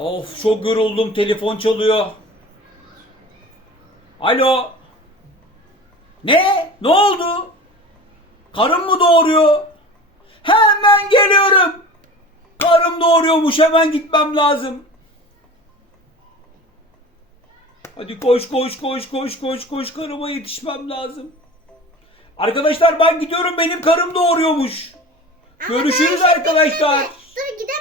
Of çok yoruldum. Telefon çalıyor. Alo. Ne? Ne oldu? Karım mı doğuruyor? Hemen geliyorum. Karım doğuruyormuş. Hemen gitmem lazım. Hadi koş koş koş koş koş koş karıma yetişmem lazım. Arkadaşlar ben gidiyorum benim karım doğuruyormuş. Görüşürüz arkadaşlar. Dur bitmedi.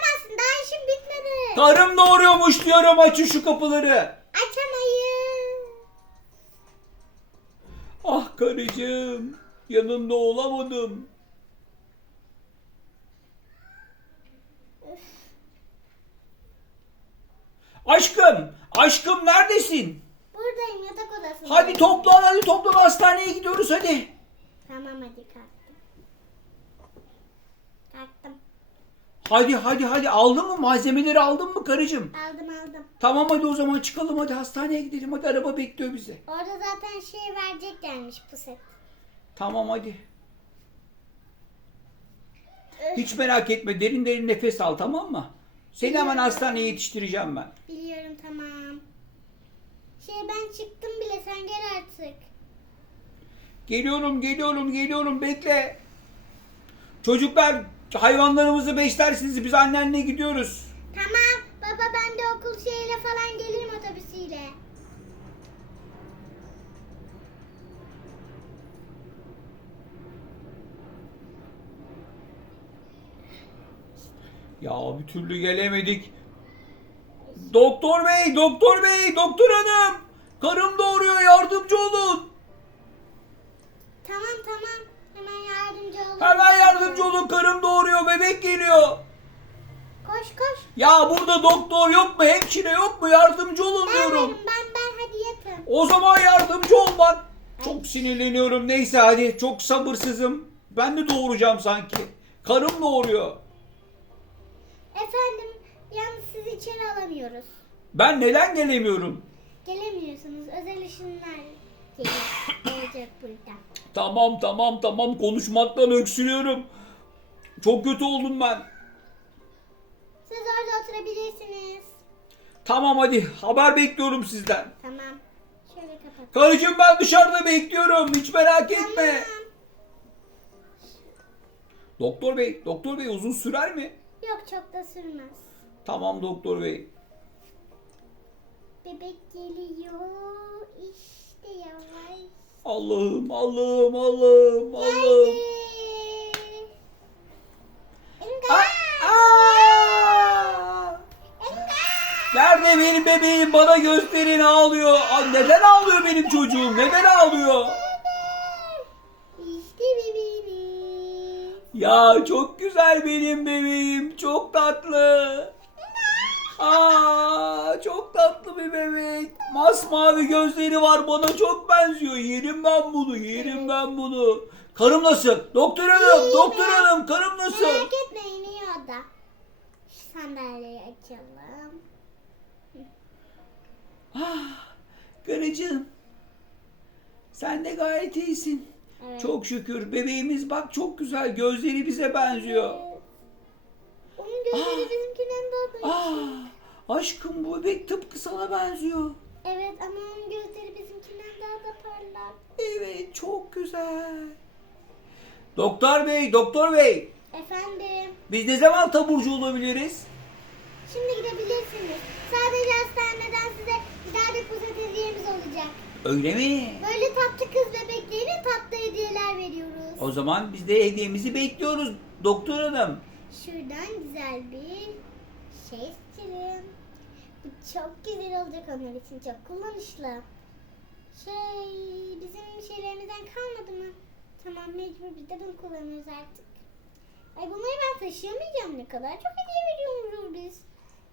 Karım doğuruyormuş diyorum açın şu kapıları. Açamayız. Ah karıcığım yanında olamadım. Aşkım, aşkım neredesin? Buradayım yatak odasında. Hadi toplan, hadi toplan hastaneye gidiyoruz hadi. Tamam hadi kalktım. Kalktım. Hadi hadi hadi aldın mı malzemeleri aldın mı karıcığım? Aldım aldım. Tamam hadi o zaman çıkalım hadi hastaneye gidelim hadi araba bekliyor bizi. Orada zaten şey vereceklermiş puset. Tamam hadi. Hiç merak etme derin derin nefes al tamam mı? Seni hemen hastaneye yetiştireceğim ben. Biliyorum tamam. Şey ben çıktım bile sen gel artık. Geliyorum, geliyorum, geliyorum. Bekle. Çocuklar hayvanlarımızı beslersiniz. Biz annenle gidiyoruz. Tamam baba ben de okul şeyiyle falan gelirim otobüsüyle. Ya bir türlü gelemedik. Doktor bey, doktor bey, doktor hanım. Karım doğuruyor, yardımcı olun. Tamam tamam hemen yardımcı olurum. Hemen yardımcı olun. Karım doğuruyor, bebek geliyor. Koş koş. Ya burada doktor yok mu, hemşire yok mu? Yardımcı olun Ben diyorum. varım ben ben hadi yatın. O zaman yardımcı ol bak. Çok sinirleniyorum. Neyse hadi çok sabırsızım. Ben de doğuracağım sanki. Karım doğuruyor. Efendim yalnız sizi içeri alamıyoruz. Ben neden gelemiyorum? Gelemiyorsunuz özel ışınlar gelecek, gelecek burada. Tamam tamam tamam konuşmaktan öksürüyorum. Çok kötü oldum ben. Siz orada oturabilirsiniz. Tamam hadi haber bekliyorum sizden. Tamam. Şöyle kapat. Karıcığım ben dışarıda bekliyorum. Hiç merak etme. Tamam. Doktor bey, doktor bey uzun sürer mi? Yok çok da sürmez. Tamam doktor bey. Bebek geliyor. İşte yavaş. Allah'ım, Allah'ım, Allah'ım, Allah'ım. Nerede benim bebeğim? Bana gösterin ağlıyor. Aa, neden ağlıyor benim çocuğum? Neden ağlıyor? İşte bebeğim. Ya çok güzel benim bebeğim. Çok tatlı. Aa, çok tatlı bir bebek. Masmavi gözleri var. Bana çok benziyor. Yerim ben bunu. Yerim ben bunu. Karım nasıl? Doktor hanım, İyi doktor mi? hanım, karım nasıl? Merak etmeyin iyi o da. Şu sandalyeyi açalım. Ah, karıcığım. Sen de gayet iyisin. Evet. Çok şükür. Bebeğimiz bak çok güzel. Gözleri bize benziyor. Gözleri bizimkinden daha büyük. Aşkım bu bebek tıpkı sana benziyor. Evet ama onun gözleri bizimkinden daha da parlak. Evet, çok güzel. Doktor bey, doktor bey. Efendim, Biz ne zaman taburcu olabiliriz? şimdi gidebilirsiniz. Sadece hastaneden size güzel bir poşet hediyemiz olacak. Öyle mi? Böyle tatlı kız bebeklerine tatlı hediyeler veriyoruz. O zaman biz de hediyemizi bekliyoruz doktor hanım. Şuradan güzel bir şey seçelim. Bu çok güzel olacak onlar için çok kullanışlı. Şey bizim şeylerimizden kalmadı mı? Tamam mecbur biz de bunu kullanıyoruz artık. Ay bunları ben taşıyamayacağım ne kadar çok hediye veriyormuşuz biz.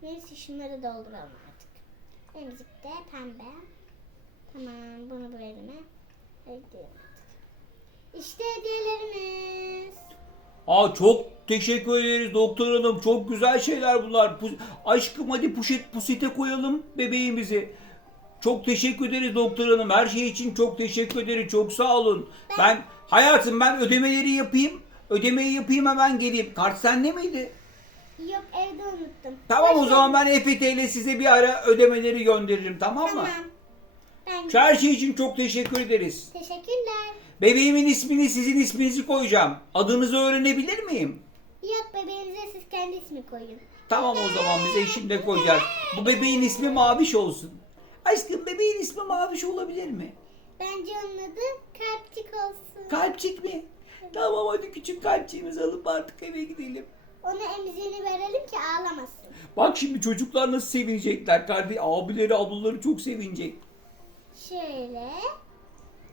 Neyse şunları dolduralım artık. Emzik de pembe. Tamam bunu bu elime. Ekleyelim artık. İşte hediyelerimiz. Aa çok teşekkür ederiz doktor hanım. Çok güzel şeyler bunlar. Pu- Aşkım hadi puşet pusete koyalım bebeğimizi. Çok teşekkür ederiz doktor hanım. Her şey için çok teşekkür ederiz. Çok sağ olun. Ben hayatım ben ödemeleri yapayım. Ödemeyi yapayım hemen geleyim. Kart sende miydi? Yok evde unuttum. Tamam o zaman ben EFT ile size bir ara ödemeleri gönderirim tamam mı? Tamam. Ben her şey için çok teşekkür ederiz. Teşekkürler. Bebeğimin ismini sizin isminizi koyacağım. Adınızı öğrenebilir miyim? Yok bebeğinize siz kendi ismi koyun. Tamam o zaman bize işinde koyacağız. Bu bebeğin ismi Maviş olsun. Aşkım bebeğin ismi Maviş olabilir mi? Bence onun adı Kalpçik olsun. Kalpçik mi? Tamam hadi küçük kalpçiğimizi alıp artık eve gidelim. Ona emziğini verelim ki ağlamasın. Bak şimdi çocuklar nasıl sevinecekler. Kardeş abileri ablaları çok sevinecek. Şöyle.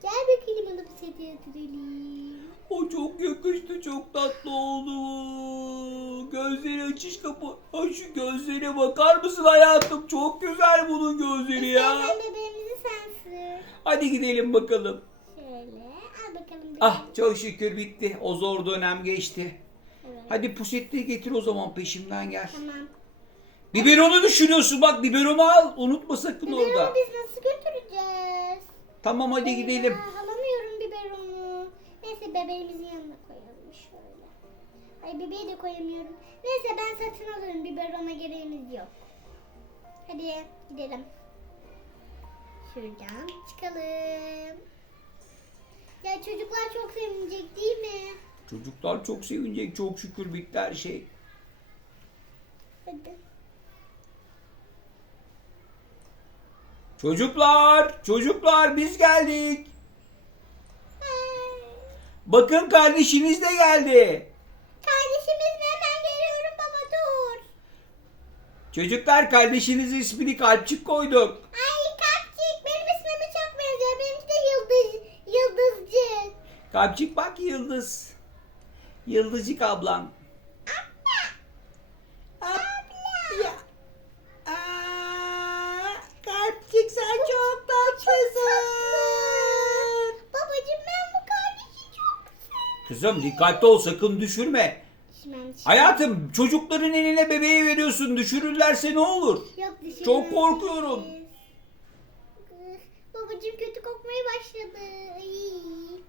Gel bakalım onu bir sete yatıralım. O çok yakıştı, çok tatlı oldu. Gözleri açış kapı. Ay şu gözlere bakar mısın hayatım? Çok güzel bunun gözleri ya. İstersen bebeğimizi sensin. Hadi gidelim bakalım. Şöyle. Al bakalım. Ah çok şükür bitti. O zor dönem geçti. Evet. Hadi pusetleri getir o zaman peşimden gel. Tamam. Biberonu düşünüyorsun bak biberonu al. Unutma sakın Biberonu orada. biz nasıl götüreceğiz? Tamam hadi gidelim. Aa, alamıyorum biberonu. Neyse bebeğimizin yanına koyalım şöyle. Ay bebeği de koyamıyorum. Neyse ben satın alırım biberona gereğimiz yok. Hadi gidelim. Şuradan çıkalım. Ya çocuklar çok sevinecek değil mi? Çocuklar çok sevinecek. Çok şükür bitti her şey. Hadi. Çocuklar, çocuklar biz geldik. Bakın kardeşiniz de geldi. Kardeşimiz mi? Hemen geliyorum baba dur. Çocuklar kardeşinizin ismini Kalpçik koyduk. Ay kapçık benim ismime çok benziyor. Benimki de Yıldız, Yıldızcık. Kalpçik bak Yıldız. Yıldızcık ablan. Kızım dikkatli ol sakın düşürme. Hayatım çocukların eline bebeği veriyorsun düşürürlerse ne olur? Yok. Çok korkuyorum. Babacım kötü kokmaya başladı.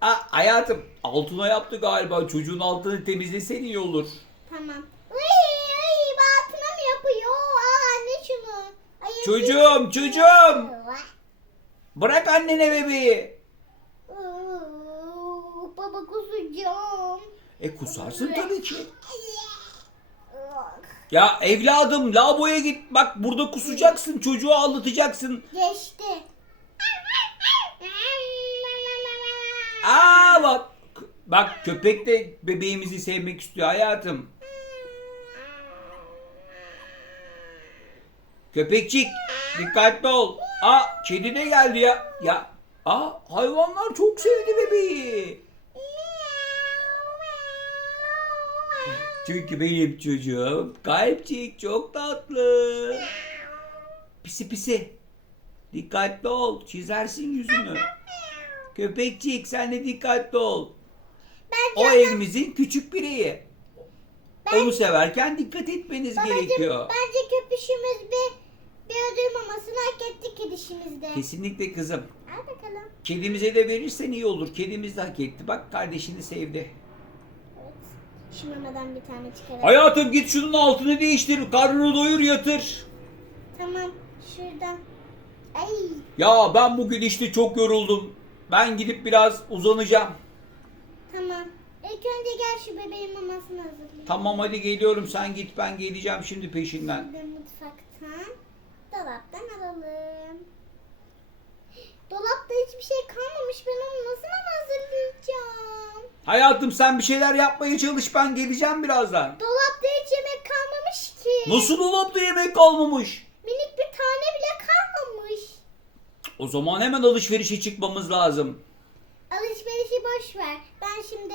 Aa, hayatım altına yaptı galiba çocuğun altını temizlesen iyi olur. Tamam. Ay, ay, altına mı yapıyor? Aa anne şunu. Ay, Çocuğum çocuğum bırak annene bebeği. Baba kusacağım. E kusarsın tabii ki. Ya evladım lavaboya git bak burada kusacaksın çocuğu ağlatacaksın. Geçti. Aa bak bak köpek de bebeğimizi sevmek istiyor hayatım. Köpekçik dikkatli ol. Aa kedi de geldi ya. Ya aa hayvanlar çok sevdi bebeği. Çünkü benim çocuğum kalpçik çok tatlı. Pisi pisi. Dikkatli ol. Çizersin yüzünü. Köpekçik sen de dikkatli ol. O Bence, evimizin küçük bireyi. Onu severken dikkat etmeniz babacım, gerekiyor. bence köpüşümüz bir, bir ödül mamasını hak etti kedişimizde. Kesinlikle kızım. Al bakalım. Kedimize de verirsen iyi olur. Kedimiz de hak etti. Bak kardeşini sevdi. Mamadan bir tane çıkaralım. Hayatım git şunun altını değiştir. Karnını doyur yatır. Tamam. Şuradan. Ay. Ya ben bugün işte çok yoruldum. Ben gidip biraz uzanacağım. Tamam. İlk önce gel şu bebeğin mamasını hazırlayayım. Tamam hadi geliyorum sen git ben geleceğim şimdi peşinden. Şimdi mutfaktan, dolaptan alalım. Dolapta hiçbir şey kalmamış. Ben onu nasıl hemen hazırlayacağım? Hayatım sen bir şeyler yapmaya çalış ben geleceğim birazdan. Dolapta hiç yemek kalmamış ki. Nasıl dolapta yemek kalmamış? Minik bir tane bile kalmamış. O zaman hemen alışverişe çıkmamız lazım. Alışverişi boş ver. Ben şimdi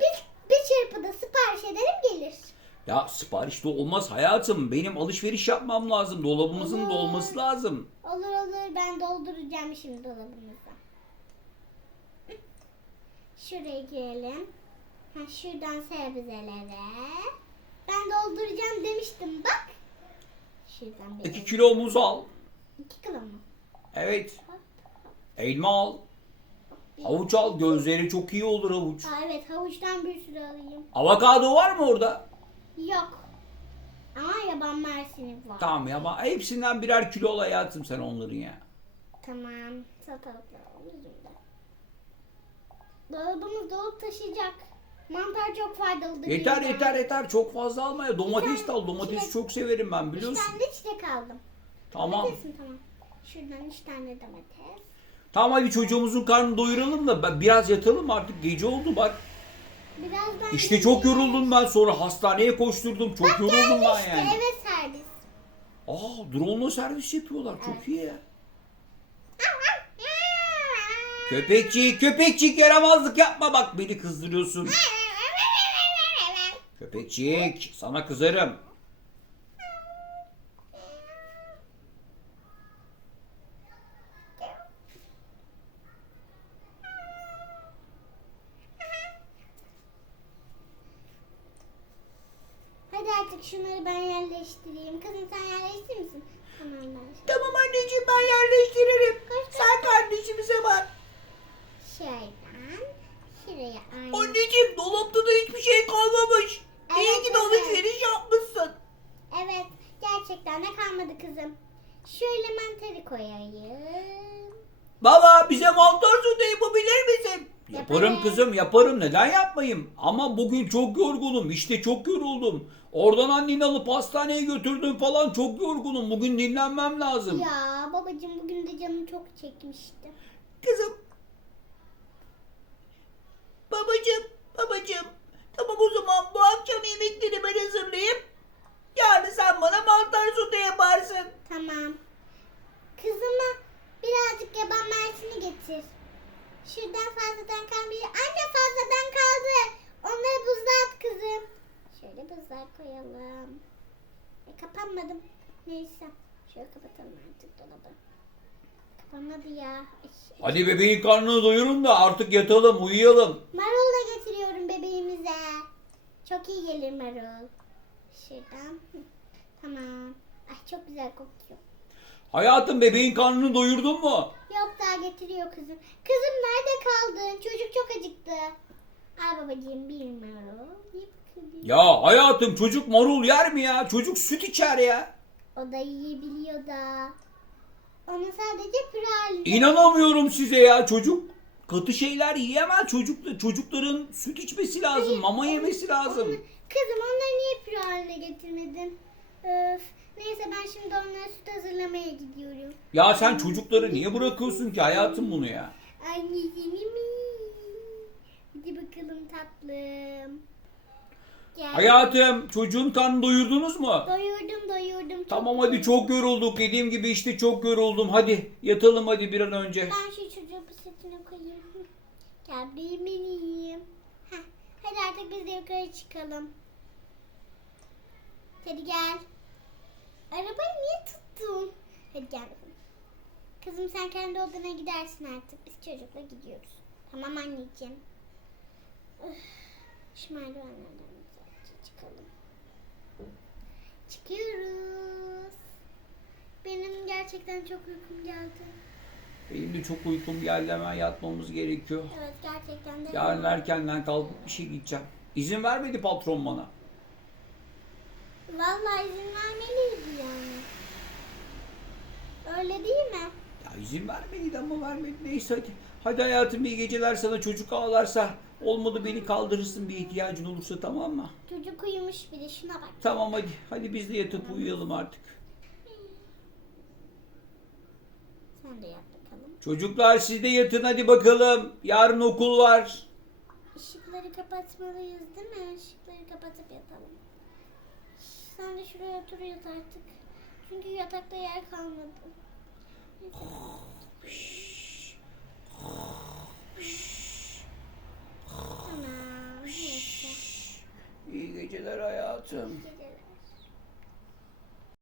bir, bir çırpıda sipariş ederim gelir. Ya siparişte olmaz hayatım. Benim alışveriş yapmam lazım. Dolabımızın Olur. dolması lazım. Olur olur ben dolduracağım şimdi dolabımıza. Şuraya girelim. Ha, şuradan sebzelere. Ben dolduracağım demiştim bak. Şuradan bir 2 kilo muz al. İki kilo mu? Evet. Elma al. Havuç al. Gözleri çok iyi olur havuç. Aa, evet havuçtan bir sürü alayım. Avokado var mı orada? Yok. Ama yaban mersini var. Tamam ya ama hepsinden birer kilo al hayatım sen onların ya. Tamam. Salatalıklar alalım da. Dolabımız dolup taşıyacak. Mantar çok faydalıdır. Yeter yeniden. yeter yeter çok fazla alma ya. Domates de al. Domatesi çilek- çok severim ben biliyorsun. tane de çilek aldım. Tamam. Domatesim tamam. Şuradan üç tane domates. Tamam hadi çocuğumuzun karnını doyuralım da biraz yatalım artık gece oldu bak. Birazdan İşte çok yoruldum ben sonra hastaneye koşturdum. Çok yoruldum Geldi ben işte yani. eve servis. Aa drone'la servis yapıyorlar. Çok Evet. iyi ya. Köpekçik, köpekçik yaramazlık yapma bak beni kızdırıyorsun. Köpekçik, sana kızarım. Hadi artık şunları ben yerleştireyim. Kızım sen yerleştirir misin? Tamam ben. Tamam anneciğim ben yerleştiririm. Koş, Sen kardeşimize bak. Şuradan şuraya aynı. Anneciğim dolapta da hiçbir şey kalmamış. İyi Evet, ki de alışveriş yapmışsın. Evet gerçekten de kalmadı kızım. Şöyle mantarı koyayım. Baba bize mantar sote yapabilir misin? Yaparım Yaparım. kızım yaparım neden yapmayayım? Ama bugün çok yorgunum işte çok yoruldum. Oradan anneni alıp hastaneye götürdüm falan çok yorgunum. Bugün dinlenmem lazım. Ya babacığım bugün de canım çok çekmişti. Kızım. Babacım, babacım. Tamam o zaman bu akşam yemekleri ben hazırlayayım. Yarın sen bana mantar sote yaparsın. Tamam. Kızıma birazcık yaban mersini getir. Şuradan fazladan kalmış. Anne fazladan kaldı. Onları buzluğa at kızım. Şöyle buzluğa koyalım. E, kapanmadım. Neyse. Şöyle kapatalım artık dolabı. Kapanmadı ya. Ay, Hadi bebeğin karnını doyurun da artık yatalım uyuyalım. Marul da getiriyorum bebeğimize. Çok iyi gelir marul. Şuradan. Tamam. Ay çok güzel kokuyor. Hayatım bebeğin karnını doyurdun mu? Yok daha getiriyor kızım. Kızım nerede kaldın? Çocuk çok acıktı. Al babacığım bir marul. Bir bakalım. Ya hayatım çocuk marul yer mi ya? Çocuk süt içer ya. O da yiyebiliyor da. Ona sadece püre. İnanamıyorum size ya çocuk. Katı şeyler yiyemez çocuk. Çocukların süt içmesi lazım, mama yemesi lazım. Onu- Kızım onları niye püre haline getirmedin? Öf. Neyse ben şimdi onlara süt hazırlamaya gidiyorum. Ya sen çocukları niye bırakıyorsun ki hayatım bunu ya? Anneciğim mi? Hadi bakalım tatlım. Gel. Hayatım çocuğun karnını doyurdunuz mu? Doyurdum doyurdum. Çok Tamam hadi çok yorulduk. Dediğim gibi işte çok yoruldum. Hadi yatalım hadi bir an önce. Ben şu çocuğu poşetine koyayım. Gel benim. Heh. Hadi artık biz de yukarı çıkalım. Hadi gel. Arabayı niye tuttun? Hadi gel bakalım. Kızım sen kendi odana gidersin artık. Biz çocukla gidiyoruz. Tamam anneciğim. Üf, Şu merdivenlerden çıkalım. Çıkıyoruz. Benim gerçekten çok uykum geldi. Benim de çok uykum geldi hemen yatmamız gerekiyor. Evet gerçekten de. Yarın erkenden kalkıp bir şey gideceğim. İzin vermedi patron bana. Vallahi izin vermeliydi yani. Öyle değil mi? Ya izin vermedi ama vermedi. Neyse hadi. Hadi hayatım iyi geceler sana çocuk ağlarsa. Olmadı beni kaldırırsın bir ihtiyacın olursa tamam mı? Çocuk uyumuş bir de şuna bak. Tamam hadi. Hadi biz de yatıp uyuyalım artık. Sen de yap bakalım. Çocuklar siz de yatın hadi bakalım. Yarın okul var. Işıkları kapatmalıyız değil mi? Işıkları kapatıp yatalım. Sen de şuraya otur yat artık. Çünkü yatakta yer kalmadı. Tamam. İyi geceler hayatım. Geceler